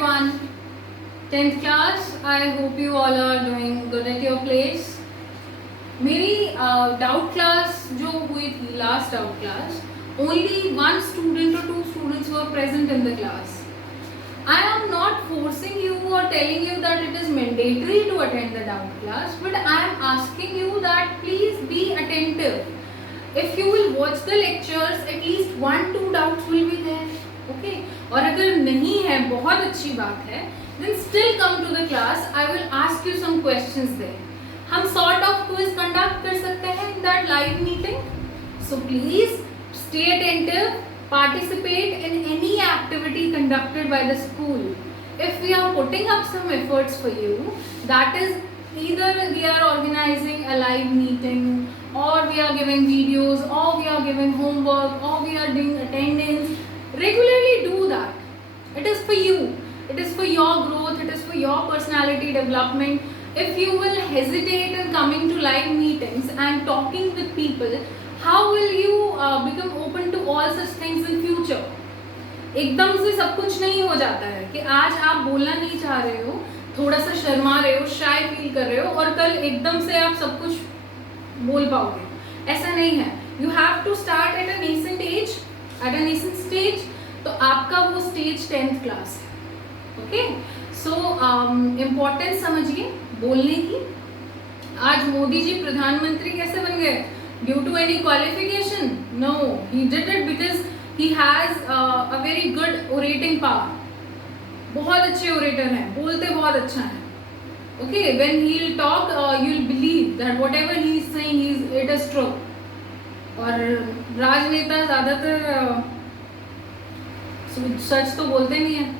everyone. 10th class, I hope you all are doing good at your place. मेरी doubt class जो हुई थी, last doubt class, only one student or two students were present in the class. I am not forcing you or telling you that it is mandatory to attend the doubt class, but I am asking you that please be attentive. If you will watch the lectures, at least 1-2 doubts will be there. Okay? और अगर नहीं है, बहुत अच्छी बात है, then still come to the class. I will ask you some questions there. हम sort of quiz conduct कर सकते हैं in that live meeting. So please stay attentive. Participate in any activity conducted by the school. If we are putting up some efforts for you, that is either we are organizing a live meeting, or we are giving videos, or we are giving homework, or we are doing attendance. Regularly do that. It is for you. It is for your growth. It is for your personality development. If you will hesitate in coming to live meetings and talking with people, how will you become open to all such things in future? एकदम से सब कुछ नहीं हो जाता है कि आज आप बोलना नहीं चाह रहे हो, थोड़ा सा शर्मा रहे हो, शाय फील कर रहे हो और कल एकदम से आप सब कुछ बोल पाओगे. ऐसा नहीं है. You have to start at a nascent age, at a nascent stage. तो आपका वो स्टेज 10th क्लास है. ओके, सो इम्पोर्टेंस समझिए बोलने की. आज मोदी जी प्रधानमंत्री कैसे बन गए? Due to any qualification? No, he did it because he has a very good orating power. बहुत अच्छे orator हैं, बोलते बहुत अच्छा हैं. Okay, when he'll talk, you'll believe that whatever he is saying, it is true. और राजनेता ज़्यादातर सच तो बोलते नहीं हैं.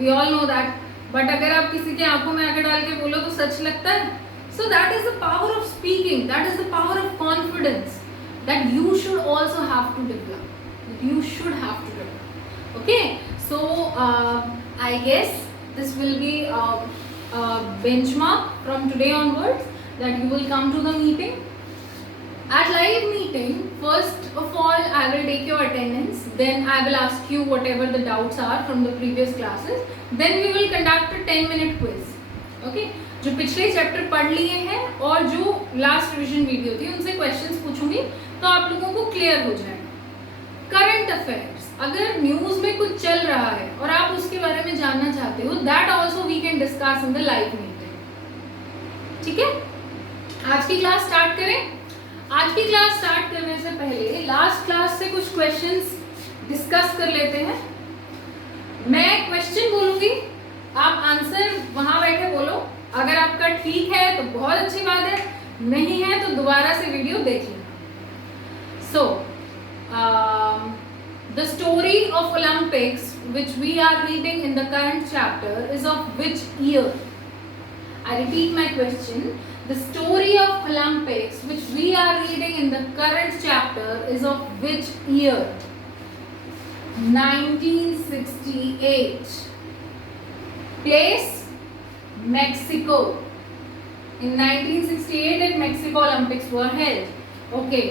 We all know that. But अगर आप किसी के आंखों में आगे डाल के बोलो तो सच लगता है. So that is the power of speaking. That is the power of confidence that you should also have to develop. That you should have to develop. Okay. So I guess this will be a benchmark from today onwards that you will come to the meeting. At live meeting, first of all, I will take your attendance. Then I will ask you whatever the doubts are from the previous classes. Then we will conduct a 10-minute quiz. Okay. जो पिछले chapter पढ़ लिए हैं और जो last revision video थी उनसे questions पूछूंगी तो आप लोगों को क्लियर हो जाएगा. करंट अफेयर्स, अगर न्यूज में कुछ चल रहा है और आप उसके बारे में जानना चाहते हो, that also we can discuss in the live meeting. ठीक है, आज की क्लास स्टार्ट करें. आज की क्लास स्टार्ट करने से पहले लास्ट क्लास से कुछ क्वेश्चंस डिस्कस कर लेते हैं. मैं क्वेश्चन बोलूंगी, आप आंसर वहां बैठे बोलो. अगर आपका ठीक है तो बहुत अच्छी बात है, नहीं है तो दोबारा से वीडियो देख लेना. So the story of Olympics which we are reading in the current chapter is of which year? I repeat my question. The story of Olympics which we are reading in the current chapter is of which year? 1968. Place Mexico. In 1968 at Mexico Olympics were held. Okay.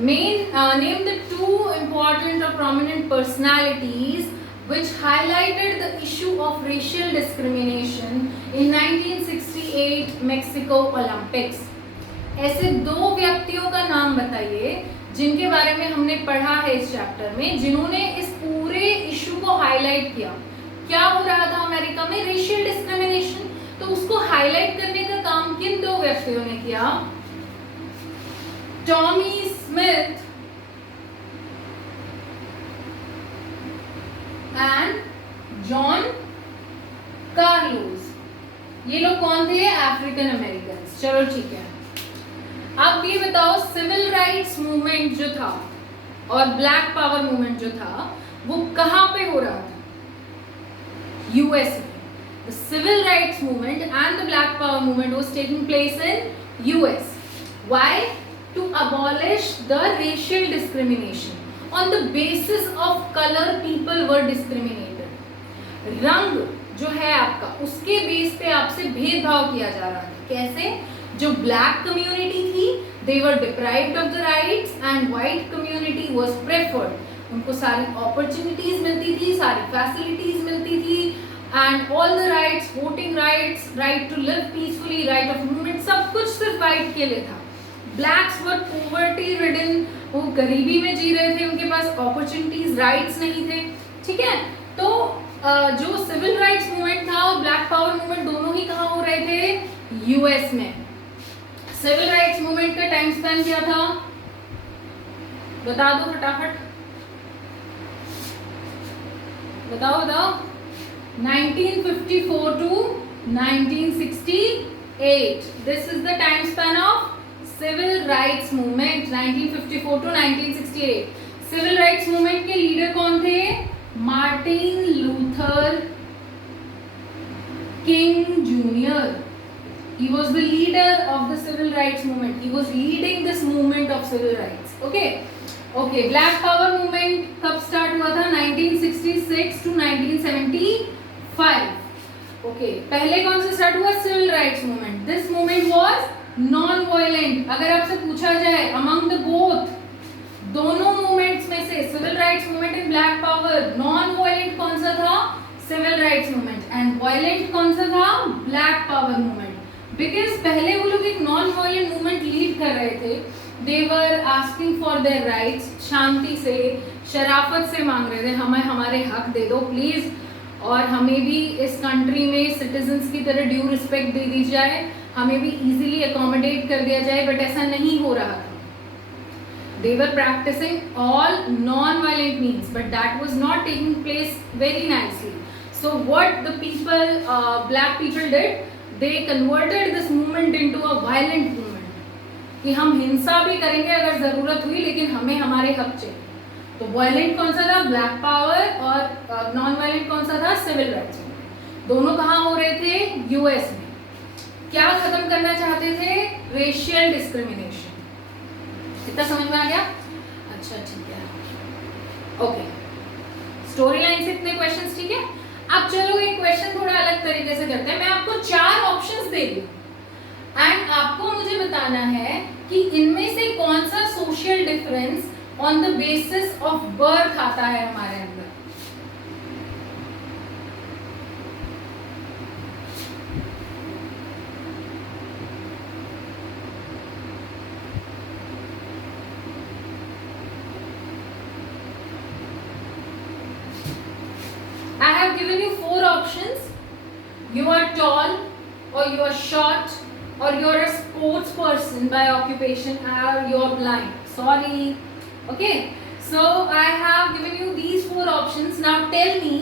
Name the two important or prominent personalities which highlighted the issue of racial discrimination in 1968 Mexico Olympics. ऐसे दो व्यक्तियों का नाम बताइए जिनके बारे में हमने पढ़ा है इस चैप्टर में, जिन्होंने इस पूरे इशू को हाईलाइट किया. क्या हो रहा था अमेरिका में? Racial discrimination. तो उसको हाईलाइट करने का काम किन दो व्यक्तियों ने किया? Tommy Smith and John Carlos. ये लोग कौन थे? African American. चलो ठीक है. अब ये बताओ, सिविल राइट्स मूवमेंट जो था और ब्लैक पावर मूवमेंट जो था वो कहाँ पे हो रहा था? US. The civil rights movement and the black power movement was taking place in US. Why? To abolish the racial discrimination. On the basis of color, people were discriminated. रंग जो है आपका, उसके बेस पे आपसे भेदभाव किया जा रहा था. कैसे? जो black community थी, they were deprived of the rights and white community was preferred. उनको सारी अपॉर्चुनिटीज मिलती थी, सारी फैसिलिटीज मिलती थी, and all the rights, voting rights, right to live peacefully, right of movement, सब कुछ सिर्फ वाइट के लिए था. ब्लैक्स वर पॉवर्टी रिडन, वो गरीबी में जी रहे थे, उनके पास अपॉर्चुनिटीज, राइट्स नहीं थे. ठीक है, तो जो सिविल राइट्स मूवमेंट था और ब्लैक पावर मूवमेंट दोनों ही कहाँ हो रहे थे? यूएस में. सिविल राइट्स मूवमेंट का टाइम स्पैन क्या था, बता दो फटाफट, बताओ बताओ. 1954 to 1968. This is the time span of civil rights movement. 1954 to 1968. Civil rights movement के लीडर कौन थे? Martin Luther king junior. He was the leader of the civil rights movement. He was leading this movement of civil rights. Okay. Okay. Black Power movement कब start हुआ था? 1966 to 1975. Okay. पहले कौन सा start हुआ? Civil rights movement. This movement was non-violent. अगर आपसे पूछा जाए among the both, दोनों movements में से civil rights movement and black power, non-violent कौन सा था? Civil rights movement. And violent कौन सा था? Black power movement. बिकॉज पहले वो लोग एक नॉन वायलेंट मूवमेंट लीड कर रहे थे. They were asking for their rights, शांति से, शराफत से मांग रहे थे, हमें हमारे हक दे दो प्लीज, और हमें भी इस कंट्री में सिटीजन्स की तरह ड्यू रिस्पेक्ट दे दी जाए, हमें भी इजीली अकोमोडेट कर दिया जाए. बट ऐसा नहीं हो रहा था. They were practising all non violent means, but that was not taking place very nicely. So what the people, black people did, they converted this movement into a violent movement. कि हम हिंसा भी करेंगे अगर जरूरत हुई, लेकिन हमें हमारे हक चाहिए. तो वायलेंट कौन सा था? Black power. और नॉन वायलेंट कौन सा था? Civil rights. दोनों कहाँ हो रहे थे? यूएस में. क्या खत्म करना चाहते थे? Racial discrimination. इतना समझ में आ गया? अच्छा ठीक है. ओके, स्टोरी लाइन से इतने क्वेश्चंस. ठीक है, अब चलो एक क्वेश्चन थोड़ा अलग तरीके से करते हैं. मैं आपको 4 ऑप्शंस दे रही हूँ एंड आपको मुझे बताना है कि इनमें से कौन सा social difference on the basis of birth आता है हमारे अंदर. I have given you 4 options. You are tall, or you are short, or you are a sports person by occupation, or you are blind. Sorry. Okay. So I have given you these 4 options. Now tell me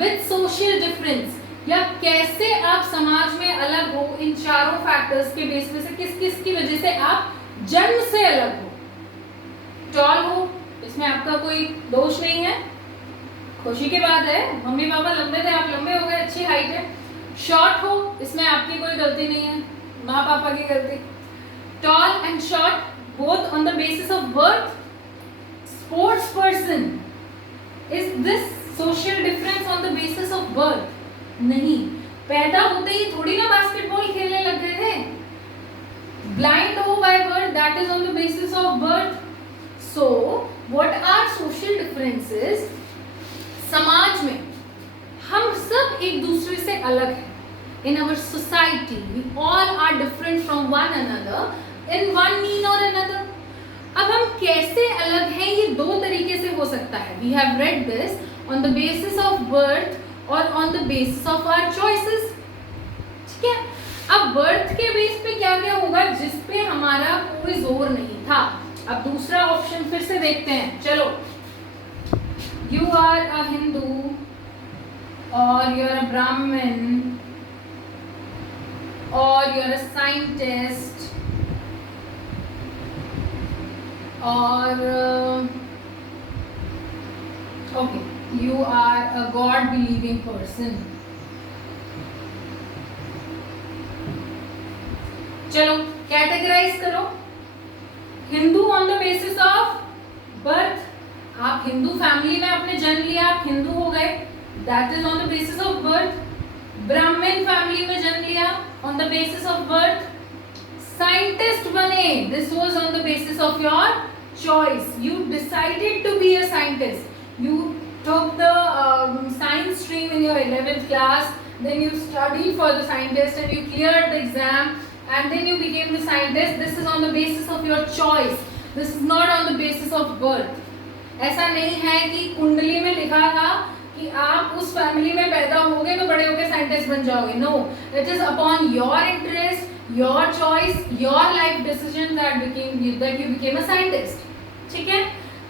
which social difference, या कैसे आप समाज में अलग हो इन चारों factors के base पे से, किस किस की वजह से आप जन्म से अलग हो. टॉल हो, इसमें आपका कोई दोष नहीं है, खुशी की बात है, मम्मी पापा लंबे थे, आप लंबे हो गए, अच्छी हाइट है. शॉर्ट हो, इसमें आपकी कोई गलती नहीं है, माँ पापा की गलती. Tall and short both on the basis of birth. Sports person, is this social difference on the basis of birth? नहीं, पैदा होते ही थोड़ी ना बास्केटबॉल खेलने लग गए थे. ब्लाइंड हो by birth, that is on the basis of birth. So what are social differences? समाज में हम सब एक दूसरे से अलग हैं. In our society we all are different from one another in one mean or another. अब हम कैसे अलग हैं, ये 2 तरीके से हो सकता है. We have read this on the basis of birth और on the basis of our choices. ठीक है, अब बर्थ के बेस पे क्या क्या होगा जिस पे हमारा कोई जोर नहीं था. अब दूसरा ऑप्शन फिर से देखते हैं. चलो, you are a Hindu or you're a Brahmin or you're a scientist or okay, you are a God believing person. चलो कैटेगराइज करो. Hindu on the basis of birth, आप हिंदू फैमिली में आपने जन्म लिया, आप हिंदू हो गए, that is on the basis of birth. Brahmin family में जन्म लिया, on the basis of birth. Scientist बने, this was on the basis of your choice. You decided to be a scientist, you took the science stream in your 11th class, then you studied for the scientist and you cleared the exam and then you became the scientist. This is on the basis of your choice. This is not on the basis of birth. ऐसा नहीं है कि कुंडली में लिखा था कि आप उस फैमिली में पैदा होगे तो बड़े होके साइंटिस्ट बन जाओगे. No, it is upon your interest, your choice, your life decision that you became a scientist. ठीक है,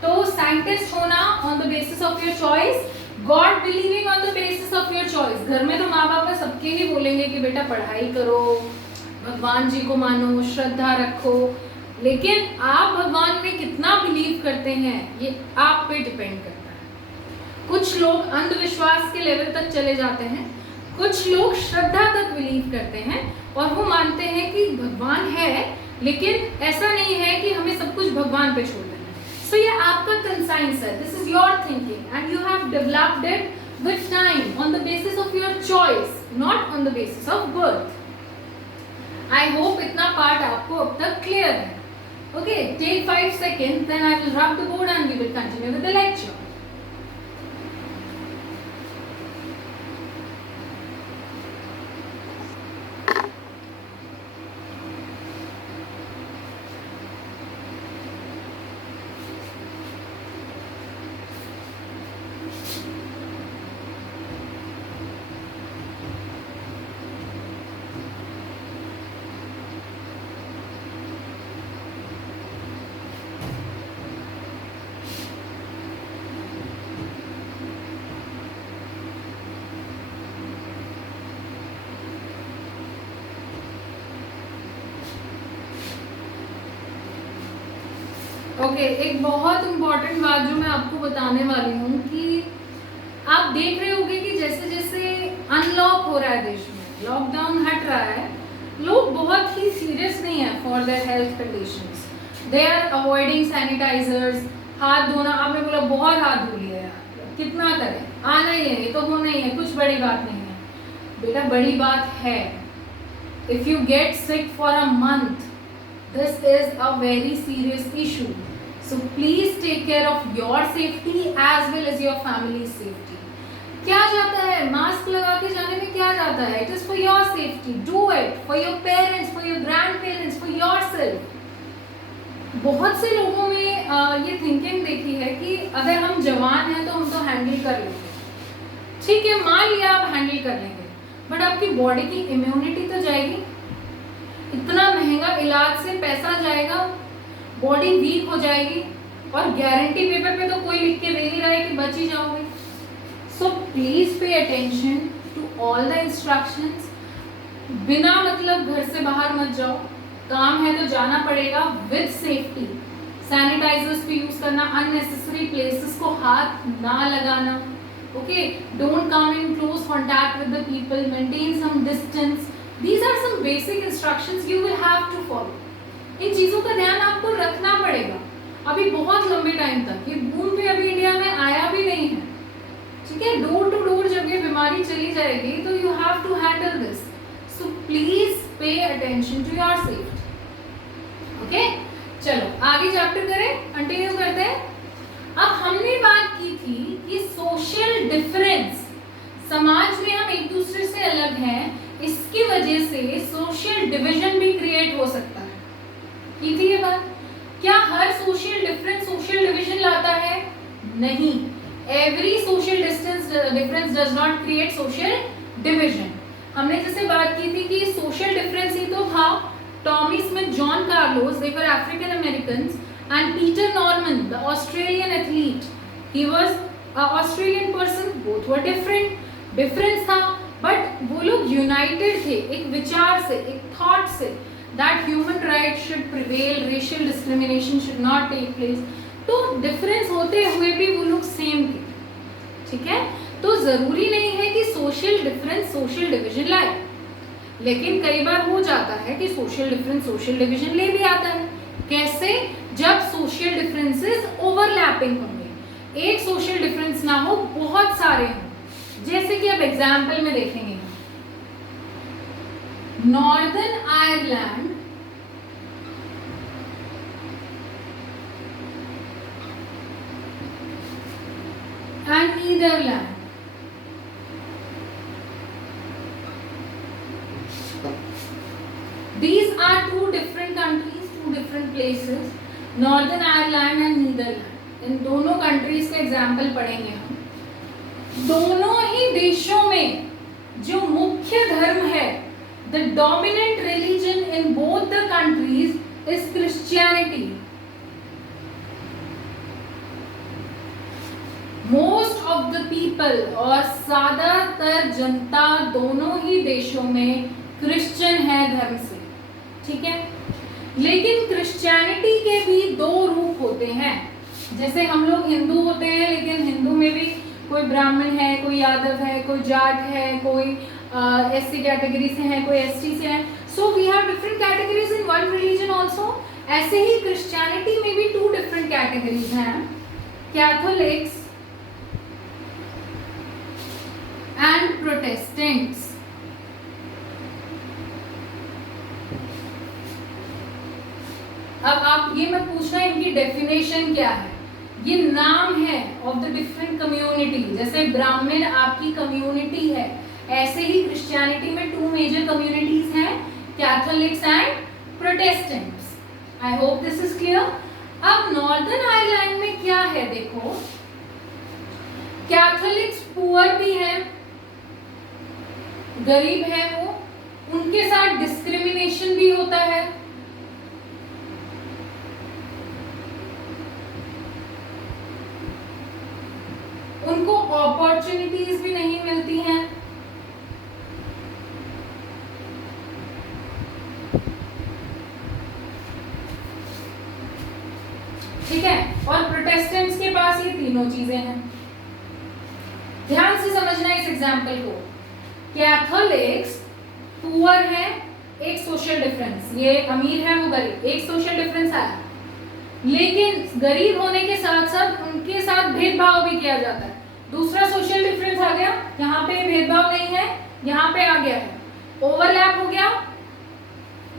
तो साइंटिस्ट होना on the basis of your choice, God believing on the basis of your choice. घर में तो माँ बाप सबके ही बोलेंगे कि बेटा पढ़ाई करो, भगवान जी को मानो, श्रद्धा रखो, लेकिन आप भगवान में कितना बिलीव करते हैं ये आप पे डिपेंड करता है. कुछ लोग अंधविश्वास के लेवल तक चले जाते हैं, कुछ लोग श्रद्धा तक बिलीव करते हैं और वो मानते हैं कि भगवान है, लेकिन ऐसा नहीं है कि हमें सब कुछ भगवान पे छोड़ देना है. सो ये आपका कंसाइंस है, this is your thinking and you have developed it with time on the basis of your choice, not on the basis of birth. I hope इतना पार्ट आपको अब तक क्लियर है. Okay, take 5 seconds, then I will rub the board and we will continue with the lecture. Okay, एक बहुत important बात जो मैं आपको बताने वाली हूँ कि आप देख रहे होंगे कि जैसे जैसे अनलॉक हो रहा है देश में, लॉकडाउन हट रहा है, लोग बहुत ही सीरियस नहीं है for their health conditions. They are avoiding sanitizers, हाथ धोना. आपने बोला बहुत हाथ धो लिया यार, कितना करें, आना ही है, ये तो होना ही है, कुछ बड़ी बात नहीं है. बेटा बड़ी बात है. If you get sick for a month, this is a very serious issue. So please take care of your safety as well as your family's safety. क्या जाता है मास्क लगा के जाने में, क्या जाता है? It is for your safety. Do it for your parents, for your grandparents, for yourself. बहुत से लोगों में ये थिंकिंग देखी है कि अगर हम जवान हैं तो हम तो हैंडल कर लेंगे. ठीक है, मान लिया आप हैंडल कर लेंगे, बट आपकी बॉडी की इम्यूनिटी तो जाएगी. इतना महंगा इलाज से पैसा जाएगा, बॉडी वीक हो जाएगी और गारंटी पेपर पे तो कोई लिख के दे नहीं रहा है कि बच ही जाओगे. So please pay attention to all the instructions. बिना मतलब घर से बाहर मत जाओ, काम है तो जाना पड़ेगा विद सेफ्टी. सैनिटाइजर्स भी यूज करना, अननेसेसरी प्लेसेस को हाथ ना लगाना. Okay, don't come in close contact with the people, maintain some distance. These are some basic instructions you will have to follow. इन चीज़ों का ध्यान आपको रखना पड़ेगा अभी बहुत लंबे टाइम तक. ये बूम भी अभी इंडिया में आया भी नहीं है. ठीक है, डोर टू डोर जब ये बीमारी चली जाएगी तो you have to handle this. So please pay attention to your safety. Okay, चलो आगे चैप्टर करें, कंटिन्यू करते हैं. अब हमने बात की थी कि सोशल डिफरेंस, समाज में हम एक दूसरे से अलग हैं, इसकी वजह से सोशल डिवीजन भी क्रिएट हो सकता है. की थी ये बात. क्या हर सोशल डिफरेंस सोशल डिवीजन लाता है? नहीं. Every social difference does not create social division. हमने जैसे बात की थी कि सोशल डिफरेंस ही तो था. Tommy Smith, John Carlos, they were African Americans, and Peter Norman, the Australian athlete, he was a Australian person. Both were different. Difference था but वो लोग यूनाइटेड थे एक विचार से, एक थॉट से, that human right should prevail, racial discrimination should not take place. तो डिफरेंस होते हुए भी वो लोग सेम थे. ठीक है, तो जरूरी नहीं है कि सोशल डिफरेंस सोशल डिवीजन लाए, लेकिन कई बार हो जाता है कि सोशल डिफरेंस सोशल डिवीजन ले भी आता है. कैसे? जब सोशल डिफरेंसेस ओवरलैपिंग होंगे, एक सोशल डिफरेंस ना हो, बहुत सारे हों. जैसे कि अब एग्जाम्पल में देखेंगे, northern Ireland and Netherland. Northern Ireland and Netherland, इन दोनों कंट्रीज का एग्जाम्पल पढ़ेंगे हम। दोनों ही देशों में जो मुख्य धर्म है, the dominant religion in both the countries is Christianity. Most of the people और ज्यादातर जनता दोनों ही देशों में क्रिश्चियन है धर्म से, ठीक है। लेकिन क्रिश्चियनिटी के भी दो रूप होते हैं। जैसे हम लोग हिंदू होते हैं, लेकिन हिंदू में भी कोई ब्राह्मण है, कोई यादव है, कोई जाट है, कोई एससी कैटेगरी से है, कोई एसटी से है। So we have different categories in one religion also. ऐसे ही क्रिश्चियनिटी में भी टू डिफरेंट कैटेगरीज हैं, कैथोलिक्स एंड प्रोटेस्टेंट्स। अब आप ये मत पूछना इनकी डेफिनेशन क्या है, ये नाम है ऑफ द डिफरेंट कम्युनिटी। जैसे ब्राह्मण आपकी कम्युनिटी है, ऐसे ही क्रिश्चियनिटी में टू मेजर कम्युनिटीज हैं, Catholics and Protestants. I hope this is clear. अब नॉर्दर्न आयरलैंड में क्या है, देखो कैथोलिक्स पुअर भी है, गरीब है वो, उनके साथ डिस्क्रिमिनेशन भी होता है। उनको अपॉर्चुनिटीज भी नहीं मिलती हैं। ठीक है, और प्रोटेस्टेंट्स के पास ये तीनों चीजें हैं। ध्यान से समझना इस एग्जाम्पल को। कैथोलिक्स पुअर है, एक सोशल डिफरेंस, ये अमीर है वो गरीब, एक सोशल डिफरेंस आया। लेकिन गरीब होने के साथ साथ उनके साथ भेदभाव भी किया जाता है। दूसरा सोशल डिफरेंस आ गया, यहाँ पे भेदभाव नहीं है, यहाँ पे आ गया है, ओवरलैप हो गया।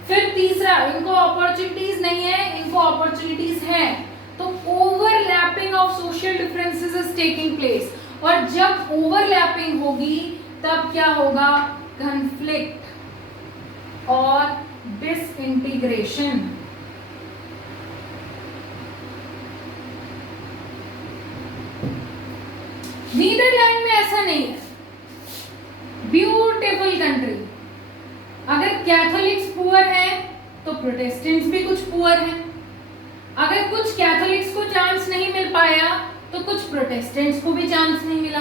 फिर तीसरा, इनको अपॉर्चुनिटीज नहीं है, इनको अपॉर्चुनिटीज है, तो overlapping of social differences is taking place. और जब ओवरलैपिंग होगी तब क्या होगा, कॉन्फ्लिक्ट और डिसइंटीग्रेशन। नीदरलैंड में ऐसा नहीं है, ब्यूटीफुल कंट्री। अगर कैथोलिक्स पुअर है तो प्रोटेस्टेंट्स भी कुछ पुअर हैं। अगर कुछ कैथोलिक्स को चांस नहीं मिल पाया तो कुछ प्रोटेस्टेंट्स को भी चांस नहीं मिला।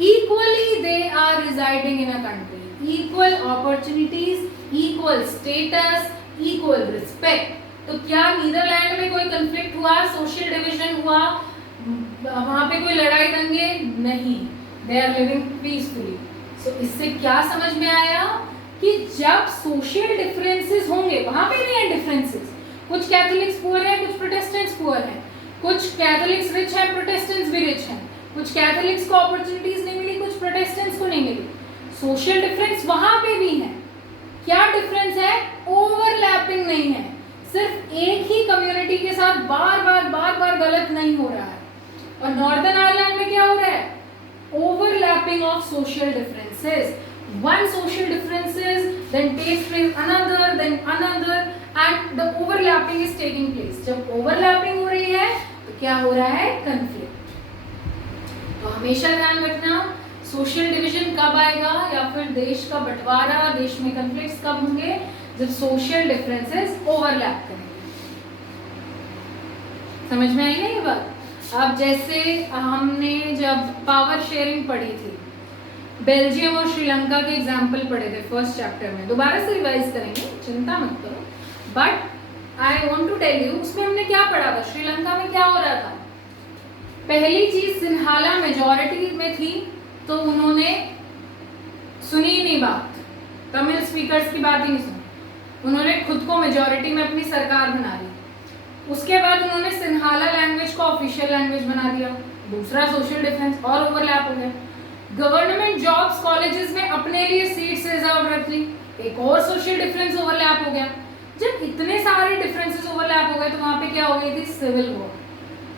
Equally they are residing in a country, equal opportunities, equal status, equal respect. तो क्या नीदरलैंड में कोई कंफ्लिक्ट हुआ, सोशल डिवीजन हुआ, वहां पे कोई लड़ाई दंगे नहीं, दे आर लिविंग पीसफुली। सो इससे क्या समझ में आया कि जब सोशल डिफरेंसेस होंगे, वहां पे भी है डिफरेंसेस, कुछ कैथोलिक्स पुअर है, कुछ प्रोटेस्टेंट्स पुअर है, कुछ कैथोलिक्स रिच है, प्रोटेस्टेंट्स भी रिच हैं, कुछ कैथोलिक्स को अपॉर्चुनिटीज नहीं मिली, कुछ प्रोटेस्टेंट्स को नहीं मिली। सोशल डिफरेंस वहां पे भी है। क्या डिफरेंस है, ओवरलैपिंग नहीं है, सिर्फ एक ही कम्युनिटी के साथ बार बार गलत नहीं हो रहा है। और नॉर्दर्न आयरलैंड में क्या हो रहा है, overlapping of social differences, one social differences then takes place another then another and the overlapping is taking place। जब overlapping हो रही है तो क्या हो रहा है, conflict। तो हमेशा ध्यान रखना, सोशल डिवीजन कब आएगा या फिर देश का बंटवारा, देश में conflicts कब होंगे, जब सोशल डिफरेंसेस ओवरलैप करेंगे। समझ में आई ना ये बात। अब जैसे हमने जब पावर शेयरिंग पढ़ी थी, बेल्जियम और श्रीलंका के एग्जाम्पल पढ़े थे फर्स्ट चैप्टर में, दोबारा से रिवाइज करेंगे, चिंता मत करो। But I want to tell you, उसमें हमने क्या पढ़ा था, श्रीलंका में क्या हो रहा था। पहली चीज, सिन्हाला मेजॉरिटी में थी तो उन्होंने सुनी नहीं बात, तमिल स्पीकर्स की बात ही नहीं सुनी, उन्होंने खुद को मेजॉरिटी में अपनी सरकार बना ली। उसके बाद उन्होंने सिन्हाला लैंग्वेज को ऑफिशियल लैंग्वेज बना दिया। दूसरा सोशल डिफरेंस और ओवरलैप हो गया। गवर्नमेंट जॉब्स कॉलेजेस में अपने लिए सीट्स रिजर्व रख ली, एक और सोशल डिफरेंस ओवरलैप हो गया। जब इतने सारे डिफरेंसेस ओवरलैप हो गए तो वहां पे क्या हो गई थी, सिविल वॉर।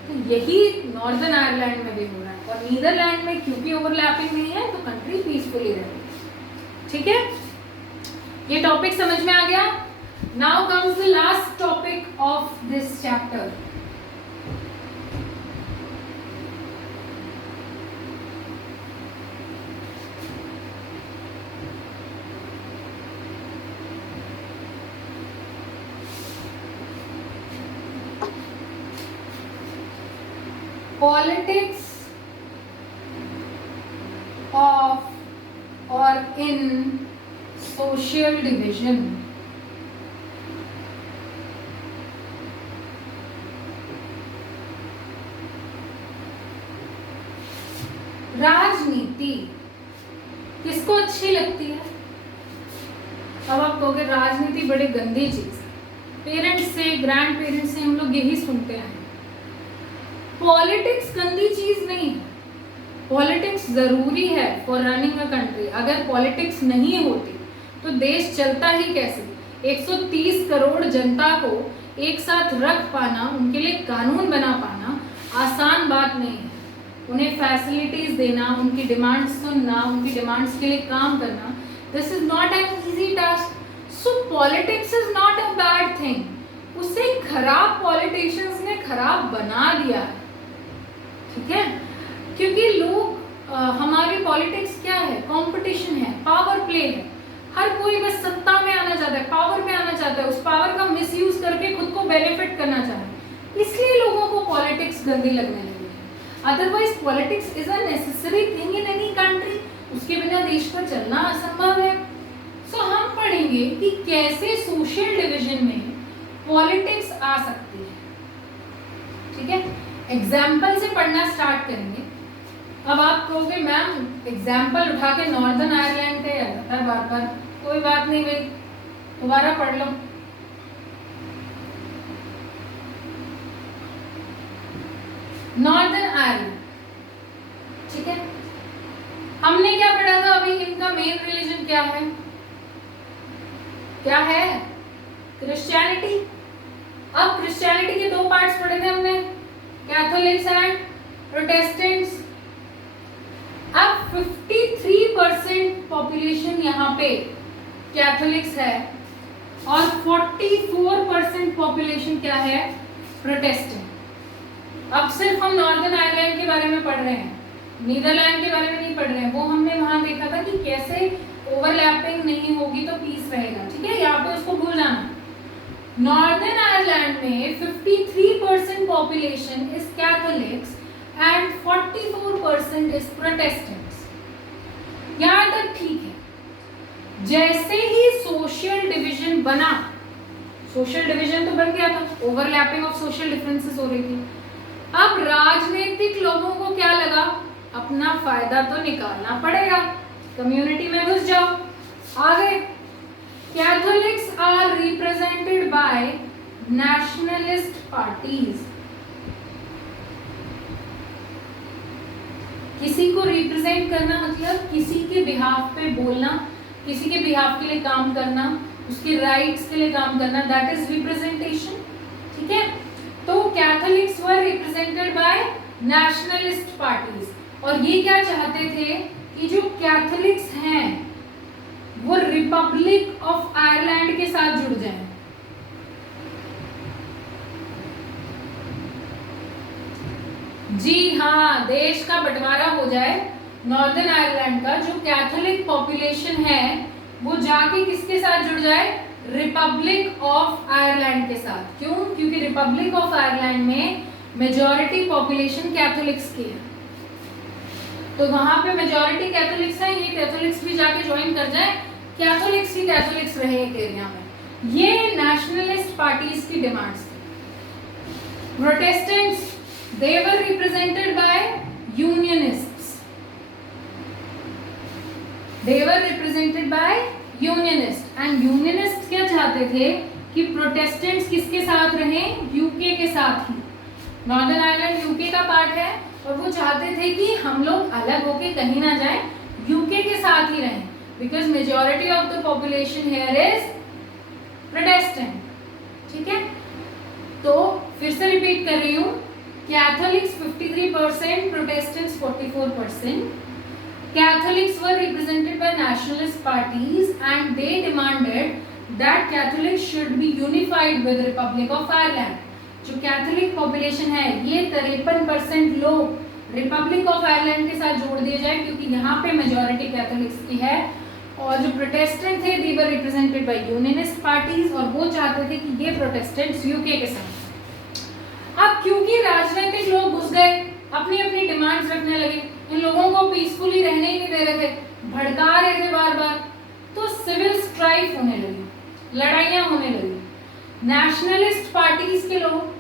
तो यही नॉर्दर्न आयरलैंड में भी हो रहा है। और नीदरलैंड में क्योंकि ओवरलैपिंग नहीं है तो कंट्री पीसफुली रहेगी। ठीक है, ये टॉपिक समझ में आ गया। Now comes the last topic of this chapter, politics of और इन सोशल डिविजन। राजनीति किसको अच्छी लगती है? अब आप कहोगे राजनीति बड़ी गंदी चीज है, पेरेंट्स से ग्रैंड पेरेंट्स से हम लोग यही सुनते हैं। पॉलिटिक्स गंदी चीज नहीं है, पॉलिटिक्स जरूरी है फॉर रनिंग अ कंट्री। अगर पॉलिटिक्स नहीं होती तो देश चलता ही कैसे? 130 करोड़ जनता को एक साथ रख पाना, उनके लिए कानून बना पाना आसान बात नहीं है। उन्हें फैसिलिटीज देना, उनकी डिमांड्स सुनना, उनकी डिमांड्स के लिए काम करना, this is not an easy task. So politics is not a bad thing. उसे खराब पॉलिटिशियंस ने खराब बना दिया है, ठीक है? क्योंकि लोग हमारी पॉलिटिक्स क्या है? कंपटीशन है, पावर प्ले है। हर कोई बस सत्ता में आना चाहता है, पावर में आना चाहता है, उस पावर का मिसयूज करके खुद को बेनिफिट करना चाहता है। इसलिए लोगों को पॉलिटिक्स गंदी लगने लगी है। Otherwise politics is a necessary thing in any country. उसके बिना देश का चलना असंभव है। सो हम पढ़ेंगे कि कैसे सोशल डिवीजन में पॉलिटिक्स आ सकती है, ठीक है? एग्जाम्पल से पढ़ना स्टार्ट करेंगे। अब आप कहोगे मैम एग्जाम्पल उठा के नॉर्दर्न आयरलैंड का याद आता है बार बार। कोई बात नहीं भाई, दोबारा पढ़ लो। नॉर्दर्न आयरलैंड, ठीक है? हमने क्या पढ़ा था अभी? इनका मेन रिलीजन क्या है? क्या है? क्रिश्चियनिटी। अब क्रिश्चियनिटी के 2 पार्ट्स पढ़े थे हमने, कैथोलिक्स एंड प्रोटेस्टेंट्स। अब 53% पॉपुलेशन यहाँ पे कैथोलिक्स है और 44% पॉपुलेशन क्या है? प्रोटेस्टेंट। अब सिर्फ हम नॉर्दर्न आयरलैंड के बारे में पढ़ रहे हैं, नीदरलैंड के बारे में नहीं पढ़ रहे हैं। वो हमने वहां देखा था कि कैसे ओवरलैपिंग नहीं होगी तो पीस रहेगा, ठीक है? यहाँ पे उसको भूल जाना। नॉर्दर्न आयरलैंड में 53% population is Catholics and 44% is Protestants. यहाँ तक ठीक है। जैसे ही सोशल डिवीजन बना, सोशल डिवीजन तो बन गया था, ओवरलैपिंग ऑफ सोशल डिफरेंसेस हो रही थी। अब राजनीतिक लोगों को क्या लगा? अपना फायदा तो निकालना पड़ेगा, कम्युनिटी में घुस जाओ। आगे Catholics are represented by nationalist parties. किसी को रिप्रेजेंट करना मतलब किसी के बिहाफ पे बोलना, किसी के बिहाफ के लिए काम करना, उसके राइट्स के लिए काम करना, दैट इज रिप्रेजेंटेशन, ठीक है? तो Catholics were represented by nationalist parties. और ये क्या चाहते थे कि जो कैथोलिक्स हैं वो रिपब्लिक ऑफ आयरलैंड के साथ जुड़ जाएं। जी हाँ, देश का बंटवारा हो जाए। नॉर्दर्न आयरलैंड का जो कैथोलिक पॉपुलेशन है वो जाके किसके साथ जुड़ जाए? रिपब्लिक ऑफ आयरलैंड के साथ। क्यों? क्योंकि रिपब्लिक ऑफ आयरलैंड में मेजॉरिटी पॉपुलेशन कैथोलिक्स की है, तो वहां पे मेजॉरिटी कैथोलिक्स है। ये कैथोलिक्स भी जाके ज्वाइन कर जाए, कैथोलिक्स ही कैथोलिक्स रहे एक एरिया में। ये नेशनलिस्ट पार्टीज की डिमांड्स थी। Protestants they were represented by unionists. They were represented by unionists. And unionists क्या चाहते थे कि प्रोटेस्टेंट्स किसके साथ रहें? यूके के साथ ही। नॉर्दर्न आयरलैंड यूके का पार्ट है और वो चाहते थे कि हम लोग अलग होके कहीं ना जाएं, यूके के साथ ही रहें, because majority of the population here is Protestant, ठीक है? तो फिर से रिपीट कर रही हूँ, Catholics 53%, Protestants 44%. Catholics were represented by nationalist parties and they demanded that Catholics should be unified with Republic of Ireland. जो कैथोलिक पॉपुलेशन है ये 53% लोग रिपब्लिक ऑफ आयरलैंड के साथ जोड़ दिए जाए, क्योंकि यहाँ पे मेजॉरिटी कैथोलिक्स की है। और जो प्रोटेस्टेंट थे they were represented by unionist parties और वो चाहते थे कि ये प्रोटेस्टेंट्स यूके के साथ। अब क्योंकि राजनीतिक लोग घुस गए, अब पीसफुली रहने ही नहीं दे रहे थे, भड़का रहे थे बार बार, तो सिविल स्ट्राइक होने लगी, लड़ाइयां होने लगी। नेशनलिस्ट पार्टीज के लोग,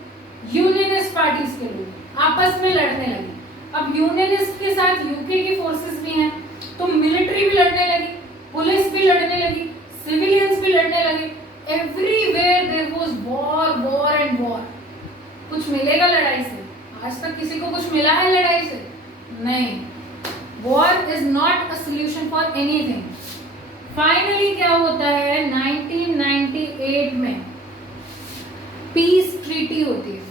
यूनियनिस्ट पार्टीज के लोग आपस में लड़ने लगे। अब यूनियनिस्ट के साथ यूके की फोर्सेस भी हैं, तो मिलिट्री भी लड़ने लगी, पुलिस भी लड़ने लगी, सिविलियंस भी लड़ने लगे। Everywhere there was war, war and war. कुछ मिलेगा लड़ाई से? आज तक किसी को कुछ मिला है लड़ाई से? नहीं। War is not a solution for anything. Finally क्या होता है, 1998 में पीस ट्रीटी होती है।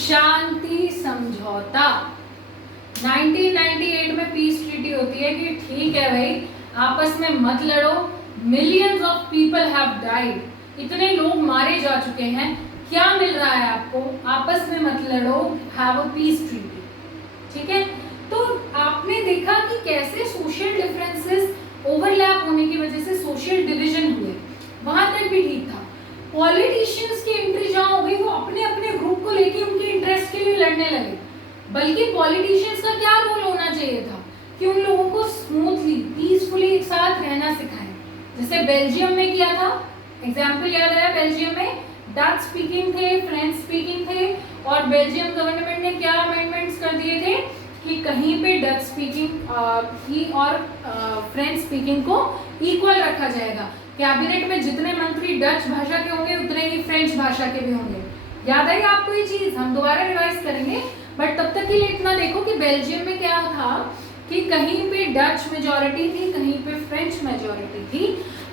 शांति समझौता। 1998 में पीस ट्रीटी होती है कि ठीक है भाई, आपस में मत लड़ो, millions of people have died, इतने लोग मारे जा चुके हैं, क्या मिल रहा है आपको, आपस में मत लड़ो, हैव अ पीस ट्रीटी। ठीक है, तो आपने देखा कि कैसे सोशल डिफरेंसेस ओवरलैप होने की वजह से सोशल डिवीजन हुए, वहां तक भी ठीक था। पॉलिटिशियंस की एंट्री जहां हो गई, वो अपने अपने ग्रुप को लेके उनके इंटरेस्ट के लिए लड़ने लगे। बल्कि पॉलिटिशियंस का क्या रोल होना चाहिए था कि उन लोगों को स्मूथली पीसफुली एक साथ रहना सिखाएं, जैसे बेल्जियम में किया था। एग्जाम्पल याद आया, बेल्जियम में डच स्पीकिंग थे, फ्रेंच स्पीकिंग थे, और बेल्जियम गवर्नमेंट ने क्या अमेंडमेंट्स कर दिए थे कि कहीं पे डच स्पीकिंग की और फ्रेंच स्पीकिंग को इक्वल रखा जाएगा। कैबिनेट में जितने मंत्री डच भाषा के होंगे उतने ही फ्रेंच भाषा के भी होंगे। याद आई आपको ये चीज? हम दोबारा रिवाइज करेंगे, बट तब तक के लिए इतना देखो कि बेल्जियम में क्या था कि कहीं पे डच मेजॉरिटी थी, कहीं पे फ्रेंच मेजॉरिटी थी,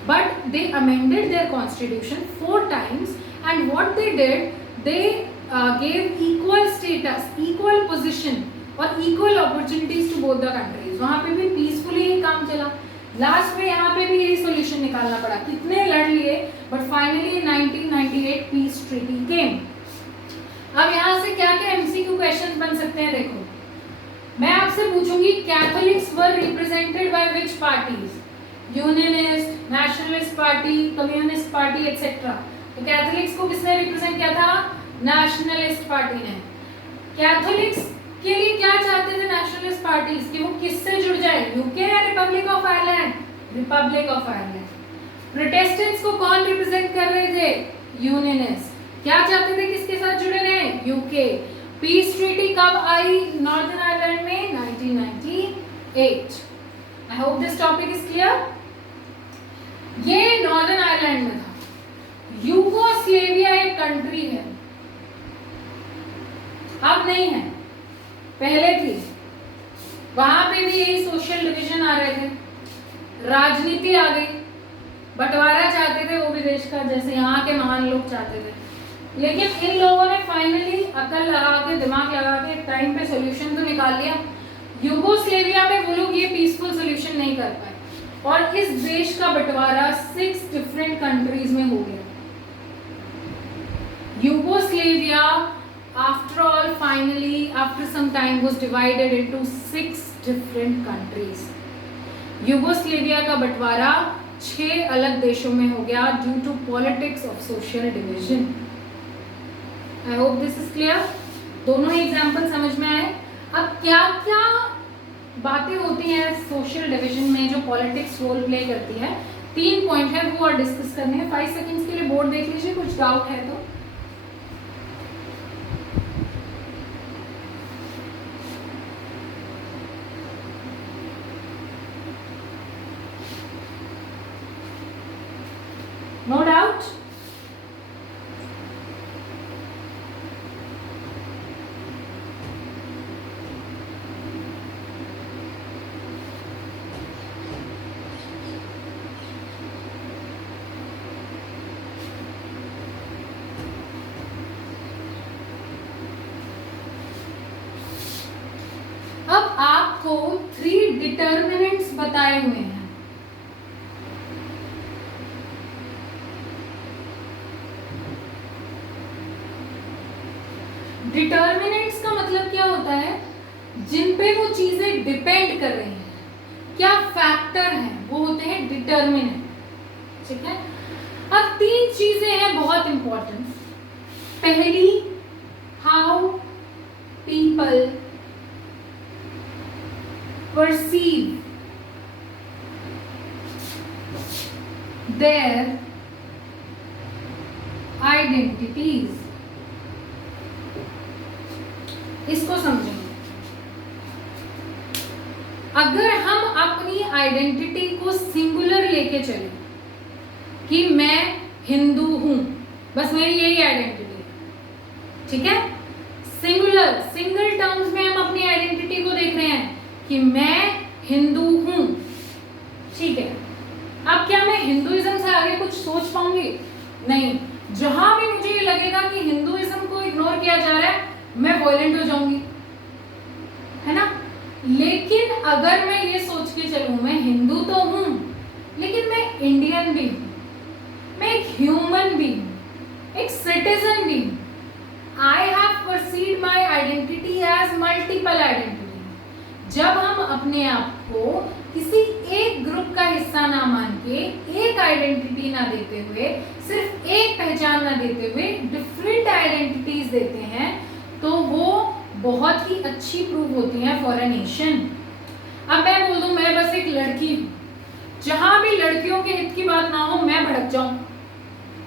but they amended their constitution 4 times and what they did, they gave equal status, equal position और equal opportunities to both the countries। वहाँ पे भी पीसफुली ही काम चला। लास्ट में यहाँ पे भी यही सॉल्यूशन निकालना पड़ा, कितने लड़ लिए, बट फाइनली 1998 पीस ट्रीटी केम। अब यहाँ से क्या क्या एमसीक्यू क्वेश्चंस बन सकते हैं, देखो मैं आपसे पूछूंगी Catholics were represented by which parties, unionist, nationalist party, communist party etcetera. तो कैथोलिक्स को किसने रिप्रेजेंट किया था? नेशनलिस्ट पार्टी ने। कैथोलिक्स के लिए क्या चाहते थे नेशनलिस्ट पार्टीज कि वो किससे जुड़ जाए, यूके या Republic of Ireland? Republic of Ireland. Protestants को कौन रिप्रेजेंट कर रहे थे? यूनियनिस्ट। क्या चाहते थे, किसके साथ जुड़े रहे? यूके। पीस ट्रीटी कब आई नॉर्दर्न आयरलैंड में? 1998। I hope this topic is clear. ये नॉर्दर्न आयरलैंड में था। यूगोस्लेविया एक कंट्री है, अब नहीं है, पहले थी। वहां पे भी यही सोशल डिवीजन आ रहे थे, राजनीति आ गई, बंटवारा चाहते थे वो भी देश का, जैसे यहाँ के महान लोग चाहते थे। लेकिन इन लोगों ने फाइनली अकल लगा के, दिमाग लगा के टाइम पे सोल्यूशन तो निकाल लिया। यूगोस्लेविया में वो लोग ये पीसफुल सोल्यूशन नहीं कर पाए और इस देश का बंटवारा 6 डिफरेंट कंट्रीज में हो गया। यूगोस्लेविया after all finally after some time was divided into 6 different countries। यूगोस्लेविया का बंटवारा 6 अलग देशों में हो गया due to politics of social division। I hope this is clear। दोनों ही एग्जाम्पल समझ में आए। अब क्या क्या बातें होती हैं सोशल डिविजन में जो पॉलिटिक्स रोल प्ले करती है, 3 पॉइंट है वो और डिस्कस करने हैं। 5 सेकेंड्स के लिए बोर्ड देख लीजिए, कुछ डाउट है तो। No doubt? अब आपको 3 डिटर्मिनेंट्स बताए हुए हैं। डिटर्मिनेंट्स का मतलब क्या होता है? जिन पे वो चीजें डिपेंड कर रही हैं, क्या फैक्टर हैं, वो होते हैं डिटर्मिनेंट। ठीक है। अब 3 चीजें हैं बहुत इंपॉर्टेंट। पहली, how people perceive their identities. इसको समझेंगे। अगर हम अपनी आइडेंटिटी को सिंगुलर लेके चलें कि मैं हिंदू हूं, बस मेरी यही आइडेंटिटी है, ठीक है, सिंगुलर, सिंगल टर्म्स में हम अपनी आइडेंटिटी को देख रहे हैं कि मैं हिंदू हूं, ठीक है। अब क्या मैं हिंदुइज्म से आगे कुछ सोच पाऊंगी? नहीं। जहां भी मुझे ये लगेगा कि हिंदुइज्म को इग्नोर किया जा रहा है, मैं वॉयलेंट हो जाऊंगी, है ना। लेकिन अगर मैं ये सोच के चलूं मैं हिंदू तो हूं, लेकिन मैं इंडियन भी हूं, मैं एक ह्यूमन भी हूं, एक सिटीजन भी हूं, I have perceived my identity as multiple identity. जब हम अपने आप को किसी एक ग्रुप का हिस्सा ना मान के, एक आइडेंटिटी ना देते हुए, सिर्फ एक पहचान ना देते हुए डिफरेंट आइडेंटिटीज देते हैं, तो वो बहुत ही अच्छी प्रूव होती हैं फॉर अ नेशन। अब मैं बोल दूं मैं बस एक लड़की हूं, जहां भी लड़कियों के हित की बात ना हो मैं भड़क जाऊं,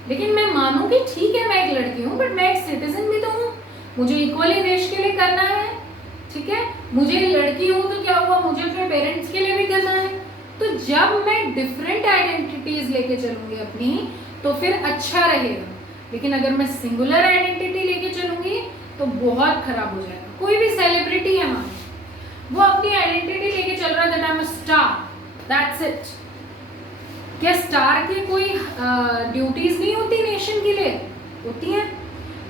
लेकिन मैं मानूं कि ठीक है मैं एक लड़की हूं, बट मैं एक सिटीजन भी तो हूं, मुझे इक्वली देश के लिए करना है, ठीक है। मुझे लड़की हूं तो क्या हुआ, मुझे अपने पेरेंट्स के लिए भी करना है। तो जब मैं डिफरेंट आइडेंटिटीज लेके चलूंगी अपनी, तो फिर अच्छा रहेगा। लेकिन अगर मैं सिंगुलर आइडेंटिटी लेके चलूंगी तो बहुत खराब हो जाएगा। कोई भी सेलिब्रिटी है मान, वो अपनी आइडेंटिटी लेके चल रहा है that I am a star, that's it. क्या स्टार की कोई ड्यूटीज नहीं होती नेशन के लिए? होती हैं।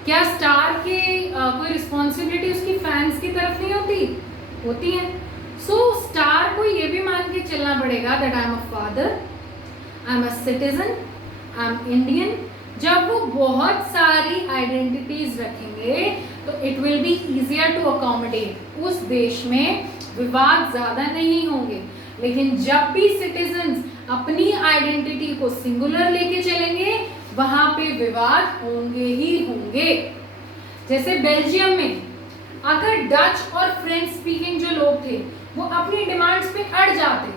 क्या स्टार की कोई रिस्पॉन्सिबिलिटी उसकी फैंस की तरफ नहीं होती? होती है। सो स्टार को ये भी मान के चलना पड़ेगा that I am a father, I am a citizen, I am Indian. जब वो बहुत सारी आइडेंटिटीज रखेंगे तो it will be easier to accommodate, उस देश में विवाद ज्यादा नहीं होंगे। लेकिन जब भी सिटीजन्स अपनी आइडेंटिटी को सिंगुलर लेके चलेंगे, वहां पे विवाद होंगे ही होंगे। जैसे बेल्जियम में अगर डच और फ्रेंच स्पीकिंग जो लोग थे वो अपनी डिमांड्स पे अड़ जाते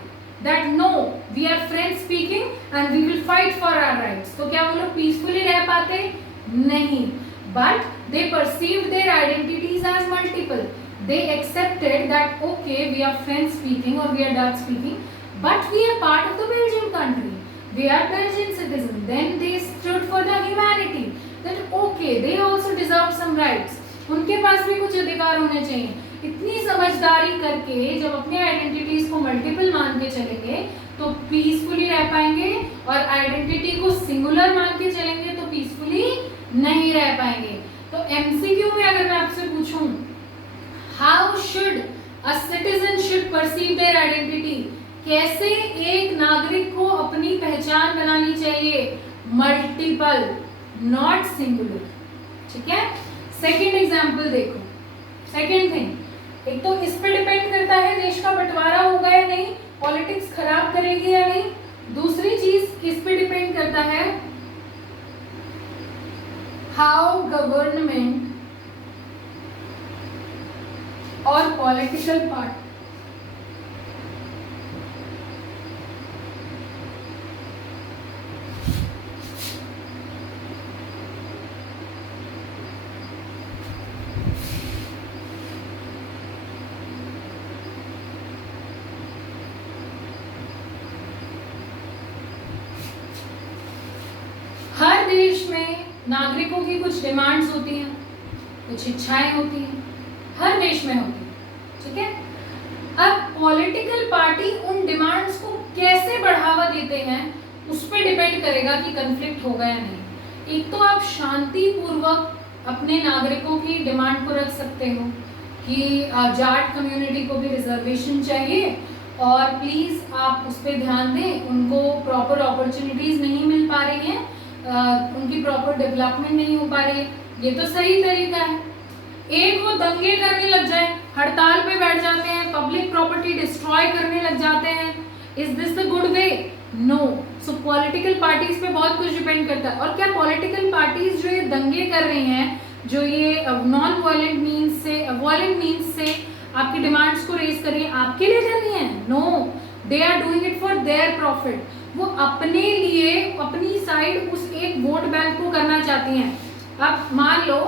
that no we are French speaking and we will fight for our rights, तो क्या वो लोग पीसफुली रह पाते? नहीं। But they perceived their identities as multiple, they accepted that okay we are French speaking or we are Dutch speaking, but we are part of the Belgian country, we are Belgian citizens. Then they stood for the humanity that okay they also deserve some rights, उनके पास भी कुछ अधिकार होने चाहिए। इतनी समझदारी करके जब अपनी आइडेंटिटीज को मल्टीपल मान के चलेंगे तो पीसफुली रह पाएंगे, और आइडेंटिटी को सिंगुलर मान के चलेंगे तो पीसफुली नहीं रह पाएंगे। तो एमसीक्यू में अगर मैं आपसे पूछूं How should a citizen should perceive their identity? कैसे एक नागरिक को अपनी पहचान बनानी चाहिए? मल्टीपल, नॉट सिंगुलर, ठीक है। सेकेंड एग्जाम्पल देखो। सेकेंड थिंग, एक तो इस पे डिपेंड करता है देश का बंटवारा होगा या नहीं, पॉलिटिक्स खराब करेगी या नहीं। दूसरी चीज किस पे डिपेंड करता है? हाउ गवर्नमेंट और पॉलिटिकल पार्टी हर देश में नागरिकों की कुछ डिमांड्स होती हैं, कुछ इच्छाएं होती हैं, हर देश में होती है, ठीक है। अब पॉलिटिकल पार्टी उन डिमांड्स को कैसे बढ़ावा देते हैं उस पर डिपेंड करेगा कि कन्फ्लिक्ट होगा या नहीं। एक तो आप शांतिपूर्वक अपने नागरिकों की डिमांड को रख सकते हो कि जाट कम्युनिटी को भी रिजर्वेशन चाहिए और प्लीज आप उस पर ध्यान दें, उनको प्रॉपर अपॉर्चुनिटीज नहीं मिल पा रही हैं, उनकी प्रॉपर डेवलपमेंट नहीं हो पा रही है। ये तो सही तरीका है। एक वो दंगे करने लग जाए, हड़ताल पे बैठ जाते हैं, पब्लिक प्रॉपर्टी डिस्ट्रॉय करने लग जाते हैं, is this the good way? No. So political parties पे बहुत कुछ डिपेंड करता है। और क्या पॉलिटिकल पार्टीज जो ये दंगे कर रही हैं, जो ये नॉन वायलेंट मीन्स से वायलेंट मीन्स से आपकी डिमांड्स को रेज कर रही हैं, आपके लिए कर रही हैं? No, they are doing it for their profit. वो अपने लिए, अपनी साइड उस एक वोट बैंक को करना चाहती हैं। अब मान लो,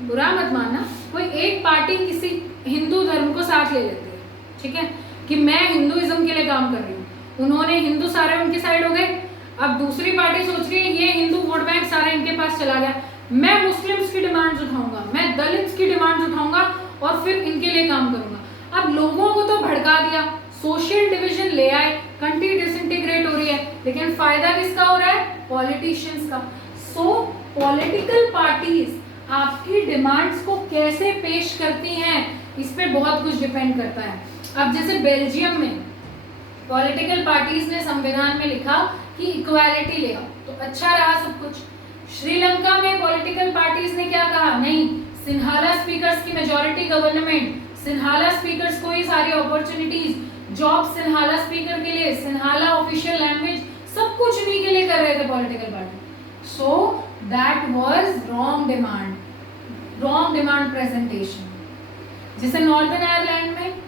बुरा मत मानना, कोई एक पार्टी किसी हिंदू धर्म को साथ ले लेती है, ठीक है, कि मैं हिंदुइज्म के लिए काम कर रही हूँ, उन्होंने हिंदू सारे उनके साइड हो गए। अब दूसरी पार्टी सोच रही है ये हिंदू वोट बैंक सारा इनके पास चला गया, मैं मुस्लिम्स की डिमांड्स उठाऊंगा, मैं दलित्स की डिमांड्स उठाऊंगा और फिर इनके लिए काम करूंगा। अब लोगों को तो भड़का दिया, सोशल डिवीजन ले आए, कंट्री डिसइंटीग्रेट हो रही है, लेकिन फायदा किसका हो रहा है? पॉलिटिशियंस का। सो पॉलिटिकल पार्टीज आपकी डिमांड्स को कैसे पेश करती हैं, इस पे बहुत कुछ डिपेंड करता है। अब जैसे बेल्जियम में पॉलिटिकल पार्टीज ने संविधान में लिखा कि इक्वालिटी ले आओ, तो अच्छा रहा सब कुछ। श्रीलंका में पॉलिटिकल पार्टीज ने क्या कहा? नहीं, सिन्हाला स्पीकर्स की मेजॉरिटी गवर्नमेंट, सिन्हाला स्पीकर्स को ही सारी अपॉर्चुनिटीज, जॉब सिन्हाला स्पीकर के लिए, सिन्हाला ऑफिशियल लैंग्वेज, सब कुछ उन्हीं के लिए कर रहे थे political party. So that was wrong demand presentation. जैसे नॉर्दर्न आयरलैंड में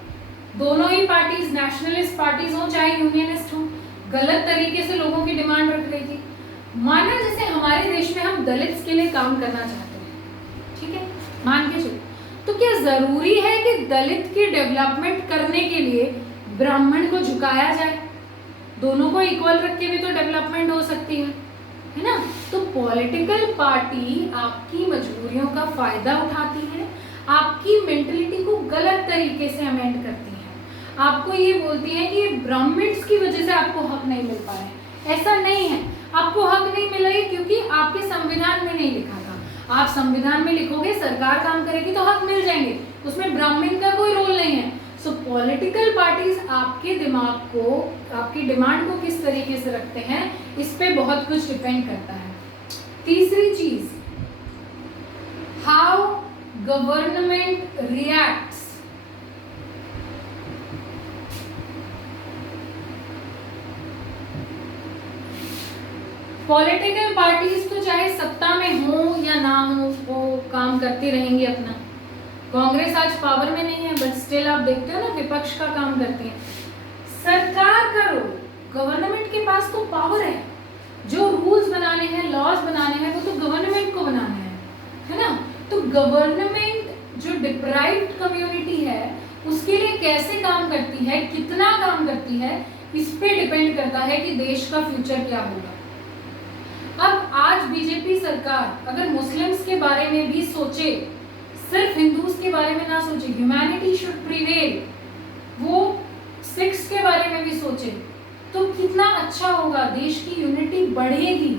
दोनों ही पार्टीज, नेशनलिस्ट पार्टीज हो चाहे यूनियनिस्ट हो, गलत तरीके से लोगों की डिमांड रख रही थी। माना जैसे हमारे देश में हम दलित्स के लिए काम करना चाहते हैं, ठीक है, मान के चलो, तो क्या जरूरी है कि दलित की डेवलपमेंट करने के लिए ब्राह्मण को झुकाया जाए? दोनों को इक्वल रख के भी तो डेवलपमेंट हो सकती है ना? तो पॉलिटिकल पार्टी आपकी मजबूरियों का फायदा उठाती है, आपकी मेंटलिटी को गलत तरीके से अमेंड करती है, आपको ये बोलती है कि ब्राह्मण्स की वजह से आपको हक नहीं मिल पा रहे। ऐसा नहीं है, आपको हक नहीं मिला है क्योंकि आपके संविधान में नहीं लिखा था। आप संविधान में लिखोगे, सरकार काम करेगी तो हक मिल जाएंगे, उसमें ब्राह्मण का कोई रोल नहीं है। सो पॉलिटिकल पार्टीज आपके दिमाग को, आपकी डिमांड को किस तरीके से रखते हैं, इस पे बहुत कुछ डिपेंड करता है। तीसरी चीज, how government reacts. Political parties तो चाहे सत्ता में हो या ना हो, वो काम करती रहेंगी अपना। कांग्रेस आज पावर में नहीं है, बट स्टिल आप देखते हो ना, विपक्ष का काम करती है। सरकार का रोल, गवर्नमेंट के पास तो पावर है, जो रूल्स बनाने हैं, लॉज बनाने हैं, वो तो गवर्नमेंट को बनाने हैं, है ना? तो गवर्नमेंट जो डिप्राइव्ड कम्युनिटी है उसके लिए कैसे काम करती है, कितना काम करती है, इस पे डिपेंड करता है कि देश का फ्यूचर क्या होगा। अब आज बीजेपी सरकार अगर मुस्लिम्स के बारे में भी सोचे, सिर्फ हिंदूज के बारे में ना सोचे, ह्यूमैनिटी शुड प्रिवेल, वो सिक्स के बारे में भी सोचे, तो कितना अच्छा होगा, देश की यूनिटी बढ़ेगी,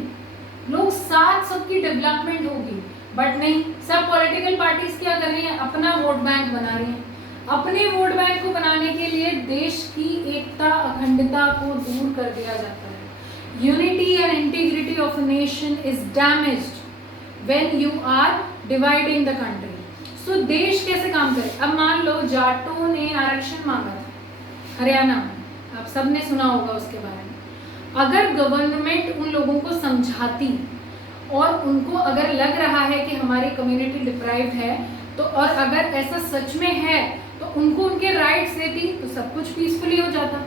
लोग साथ, सबकी डेवलपमेंट होगी। बट नहीं, सब पॉलिटिकल पार्टीज क्या कर रही हैं? अपना वोट बैंक बना रही हैं। अपने वोट बैंक को बनाने के लिए देश की एकता, अखंडता को दूर कर दिया जाता है। Unity and integrity of a nation is damaged when you are dividing the country. So देश कैसे काम करे? अब मान लो जाटों ने आरक्षण मांगा था हरियाणा में, आप सबने सुना होगा उसके बारे में। अगर गवर्नमेंट उन लोगों को समझाती और उनको अगर लग रहा है कि हमारी कम्युनिटी डिप्राइव्ड है, तो और अगर ऐसा सच में है तो उनको उनके राइट्स देती, तो सब कुछ पीसफुली हो जाता।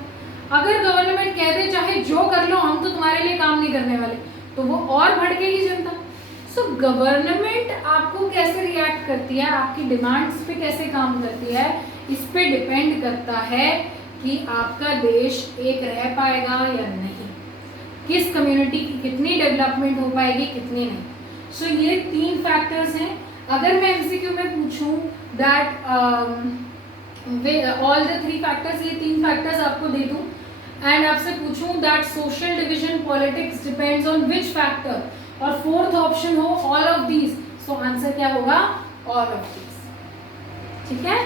अगर गवर्नमेंट कहते चाहे जो कर लो, हम तो तुम्हारे लिए काम नहीं करने वाले, तो वो और भड़केगी जनता। सो गवर्नमेंट आपको कैसे रिएक्ट करती है, आपकी डिमांड्स पे कैसे काम करती है, इस पे डिपेंड करता है कि आपका देश एक रह पाएगा या नहीं, किस कम्युनिटी की कितनी डेवलपमेंट हो पाएगी, कितनी नहीं। सो ये 3 फैक्टर्स हैं। अगर मैं एमसीक्यू में पूछूं दैट ऑल द 3 फैक्टर्स, ये 3 फैक्टर्स आपको दे दूं एंड आपसे पूछूं that social division politics depends on which factor, और 4th ऑप्शन हो all of these, so answer क्या होगा? All of these. ठीक है,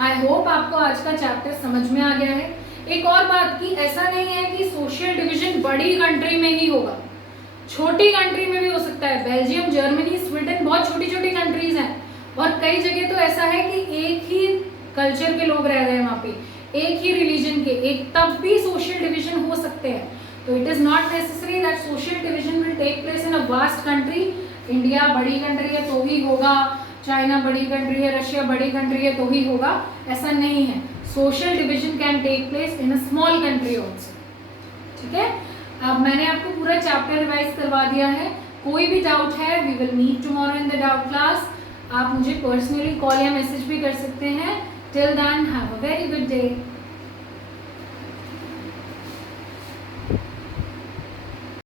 आई होप आपको आज का चैप्टर समझ में आ गया है। एक और बात कि ऐसा नहीं है कि सोशल डिवीजन बड़ी कंट्री में ही होगा, छोटी कंट्री में भी हो सकता है। बेल्जियम, जर्मनी, स्वीडन बहुत छोटी छोटी कंट्रीज हैं, और कई जगह तो ऐसा है कि एक ही कल्चर के लोग रह रहे हैं वहाँ पे, एक ही रिलीजन के, एक तब भी सोशल डिवीजन हो सकते हैं। तो it is not necessary that social division will take place in a vast country. India बड़ी कंट्री है तो ही होगा, चाइना बड़ी कंट्री है, रशिया बड़ी कंट्री है तो ही होगा, ऐसा नहीं है. Social division can take place in a small country also. ठीक है, अब मैंने आपको पूरा चैप्टर रिवाइज करवा दिया है. कोई भी डाउट है, we will meet tomorrow in the doubt class. आप मुझे पर्सनली कॉल या मैसेज भी कर सकते हैं. Till then have a very good day.